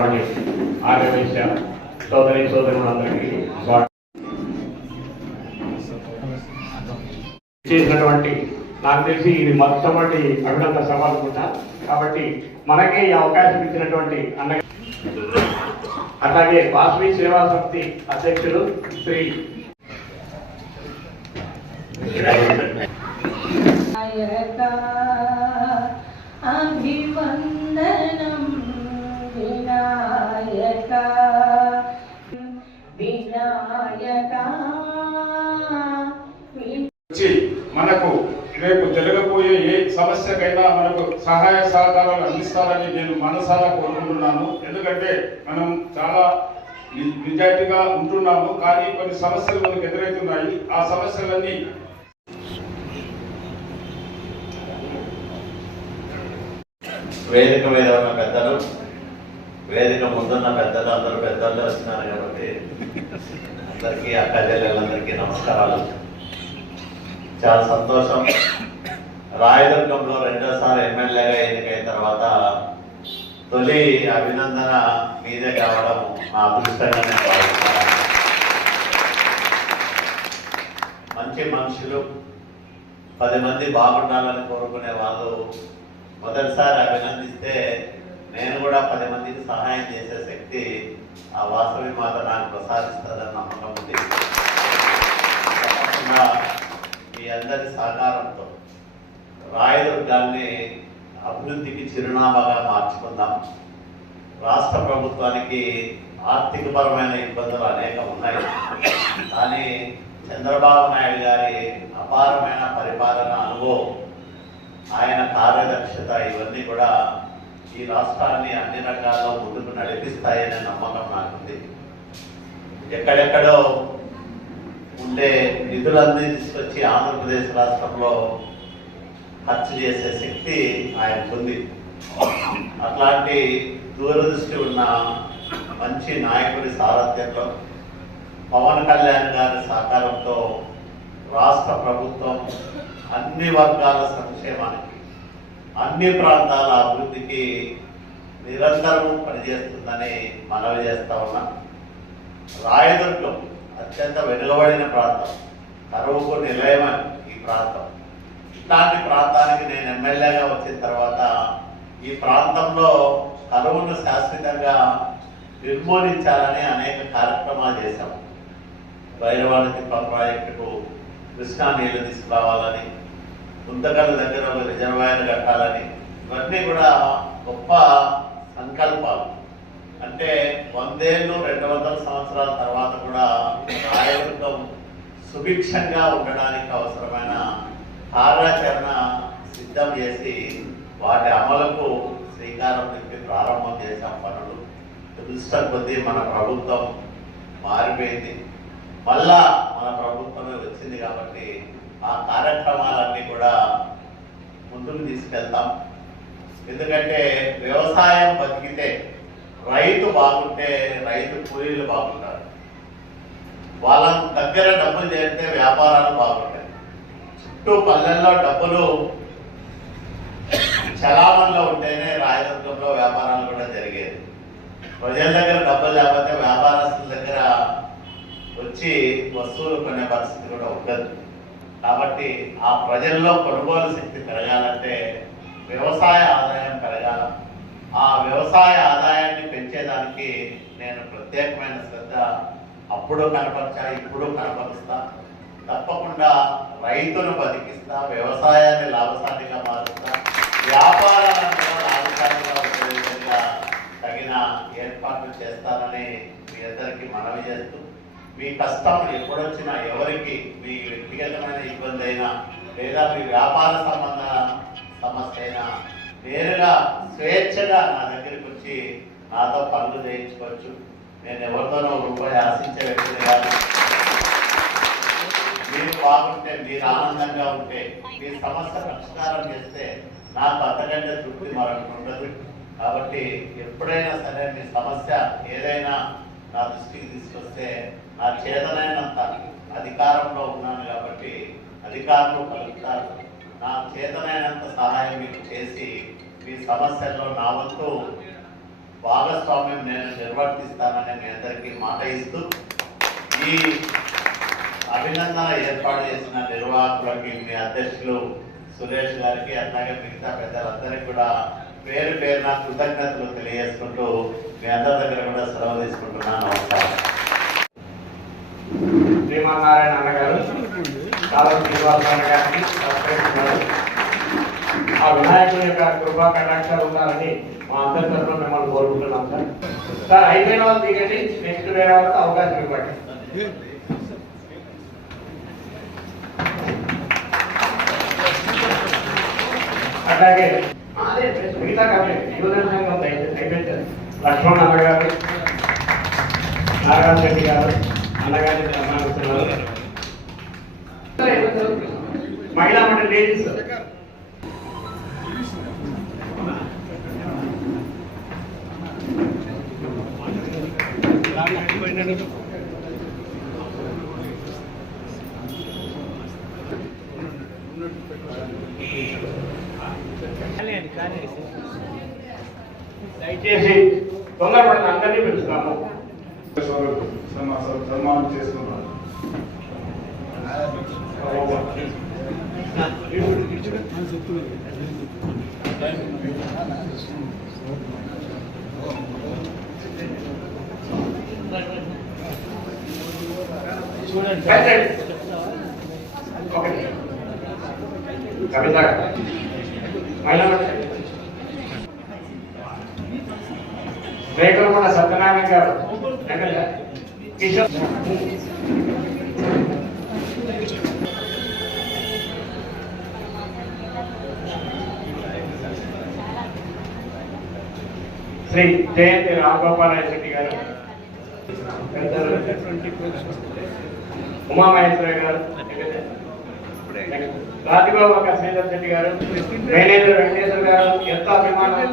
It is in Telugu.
చేసినటువంటి ఆర్యవైశ్య సోదరి సోదరులందరికీ చేసినటువంటి నాకు తెలిసి ఇది మొట్టమొదటి అభినందన సభ అనుకుంటా కాబట్టి మనకే ఈ అవకాశం ఇచ్చినటువంటి అన్న అట్లాగే వాసవి సేవా సమితి అధ్యక్షులు శ్రీ అభివందన సమస్యకైనా మనకు సహాయ సహకారాలు అందిస్తారని నేను మనసారా కోరుకుంటున్నాను. ఎందుకంటే మనం చాలా నిజాయితీగా ఉంటున్నాము. కానీ కొన్ని సమస్యలు మనకు ఎదురవుతున్నాయి ఆ సమస్యలన్నీ వేదిక మీద ఉన్న పెద్దలు వేదిక ముందున్న పెద్దలు అందరూ పెద్దలు వస్తున్నారు కాబట్టి అందరికీ అక్క చెల్లెలందరికీ నమస్కారాలు. చాలా సంతోషం. రాయదుర్గంలో రెండోసారి ఎమ్మెల్యేగా ఎన్నికైన తర్వాత తొలి అభినందన మీదే కావడం నా అదృష్టంగా నేను భావిస్తాను మంచి మనుషులు పది మంది బాగుండాలని కోరుకునే వాళ్ళు మొదటిసారి అభినందిస్తే నేను కూడా పది మందికి సహాయం చేసే శక్తి ఆ వాసవి మాత నాకు ప్రసాదిస్తుందని నమ్మకం ఉంది. మీ అందరి సహకారంతో రాయదుర్గాన్ని అభివృద్ధికి చిరునామాగా మార్చుకుందాం. రాష్ట్ర ప్రభుత్వానికి ఆర్థికపరమైన ఇబ్బందులు అనేకం ఉన్నాయి. కానీ చంద్రబాబు నాయుడు గారి అపారమైన పరిపాలన అనుభవం ఆయన కార్యదక్షత ఇవన్నీ కూడా ఈ రాష్ట్రాన్ని అన్ని రకాల్లో ముందుకు నడిపిస్తాయనే నమ్మకం నాకుంది. ఎక్కడెక్కడో ఉండే నిధులన్నీ తీసుకొచ్చి ఆంధ్రప్రదేశ్ రాష్ట్రంలో ఖర్చు చేసే శక్తి ఆయనకుంది అట్లాంటి దూరదృష్టి ఉన్న మంచి నాయకుడి సారథ్యంలో పవన్ కళ్యాణ్ గారి సహకారంతో రాష్ట్ర ప్రభుత్వం అన్ని వర్గాల సంక్షేమానికి అన్ని ప్రాంతాల అభివృద్ధికి నిరంతరం పనిచేస్తుందని మనవి చేస్తా ఉన్నా. రాయదుర్గం అత్యంత వెనుకబడిన ప్రాంతం. కరువుకు నిలయమైన ఈ ప్రాంతం. ఇట్లాంటి ప్రాంతానికి నేను ఎమ్మెల్యేగా వచ్చిన తర్వాత ఈ ప్రాంతంలో కరువును శాశ్వతంగా నిర్మూలించాలని అనేక కార్యక్రమాలు చేశాం. భైరవాణి తిప్ప ప్రాజెక్టుకు కృష్ణా నీళ్ళు తీసుకురావాలని గుంతకల్ దగ్గర ఒక రిజర్వాయర్ కట్టాలని ఇవన్నీ కూడా గొప్ప సంకల్పాలు. అంటే వందేళ్ళు రెండు వందల సంవత్సరాల తర్వాత కూడా రాయవృత్తం సుభిక్షంగా ఉండడానికి అవసరమైన కార్యాచరణ సిద్ధం చేసి వాటి అమలుకు శ్రీకారం చుట్టి ప్రారంభం చేసాం పనులు. దుష్టం కొద్దీ మన ప్రభుత్వం మారిపోయింది. మళ్ళా మన ప్రభుత్వమే వచ్చింది కాబట్టి ఆ కార్యక్రమాలన్నీ కూడా ముందుకు తీసుకెళ్తాం. ఎందుకంటే వ్యవసాయం బతికితే రైతు బాగుంటే రైతు కూలీలు బాగుంటారు. వాళ్ళ దగ్గర డబ్బులు చేస్తే వ్యాపారాలు బాగుంటాయి. చుట్టూ పల్లెల్లో డబ్బులు చలామణిలో ఉంటేనే రాయదుర్గంలో వ్యాపారాలు కూడా జరిగేది. ప్రజల దగ్గర డబ్బులు లేకపోతే వ్యాపారస్తుల దగ్గర వచ్చి వస్తువులు కొనే పరిస్థితి కూడా ఉండదు. కాబట్టి ఆ ప్రజల్లో కొనుగోలు శక్తి పెరగాలంటే వ్యవసాయ ఆదాయం పెరగాల. ఆ వ్యవసాయ ఆదాయాన్ని పెంచేదానికి నేను ప్రత్యేకమైన శ్రద్ధ అప్పుడు కనపరచా ఇప్పుడు కనపరుస్తాను తప్పకుండా రైతును బతికిస్తా వ్యవసాయాన్ని లాభసాటిగా మారుస్తా వ్యాపారాలను లాభసాటిగా తగిన ఏర్పాట్లు చేస్తానని మీ అందరికీ మనవి చేస్తూ మీ కష్టం ఎప్పుడొచ్చినా ఎవరికి మీ వ్యక్తిగతమైన ఇబ్బంది అయినా లేదా మీ వ్యాపార సంబంధ సమస్య అయినా నేరుగా స్వేచ్ఛగా నా దగ్గరికి వచ్చి నాతో పనులు చేయించుకోవచ్చు. నేను ఎవరితోనో రూపాయి ఆశించే వ్యక్తిని కాదు. మీరు బాగుంటే మీరు ఆనందంగా ఉంటే మీ సమస్య పరిష్కారం చేస్తే నాకు అంతకంటే తృప్తి మరొకటి ఉండదు. కాబట్టి ఎప్పుడైనా సరే మీ సమస్య ఏదైనా నా దృష్టికి తీసుకొస్తే నా చేతనైనంత అధికారంలో ఉన్నాను కాబట్టి అధికారులు కలుగుతారు నా చేతనైనంత సహాయం మీకు చేసి మీ సమస్యల్లో నా వంతు భాగస్వామ్యం నేను నిర్వర్తిస్తానని మీ అందరికీ మాట ఇస్తూ ఈ అభినందన ఏర్పాటు చేసిన నిర్వాహకులకి మీ అధ్యక్షులు సురేష్ గారికి అట్లాగే మిగతా పెద్దలందరికీ కూడా పేరు పేరున కృతజ్ఞతలు తెలియజేసుకుంటూ మీ అందరి దగ్గర కూడా సెలవు తీసుకుంటున్నాను. నమస్కారం శ్రీమన్నారాయణ అన్నగారు చాలా శ్రీనివాసరావు గారికి ఆ వినాయకుని యొక్క కృపా కటాక్షాలు ఉండాలని మా అందరి తరఫున మిమ్మల్ని కోరుకుంటున్నాం సార్. సార్ అయిపోయిన వాళ్ళు దిగండి నెక్స్ట్ వేరే వాళ్ళకి అవకాశం ఇవ్వండి. అలాగే మిగతా కాదు యువజన సంఘం అయిపోయింది. లక్ష్మణ్ అన్నగారు నారాయణ రెడ్డి గారు అన్నగారి మహిళా మండలి లేడీస్. దయచేసి తొందరపడిన అందరినీ పిలుస్తాము. సన్మా- సన్మానం చేస్తున్నాను. ఓకే. కవిత మహిళా మండలి రేకులకొండ సత్యనారాయణ గారు. కిషోర్. శ్రీ జయంతి రామగోపాలయ్య రెడ్డి గారు. పెద్దలు ఉమామహేశ్వర గారు రాజగోపాల శ్రీధర్ రెడ్డి గారు. మేనేజర్ వెంకటేశ్వర గారు. ఎంత అభిమానం.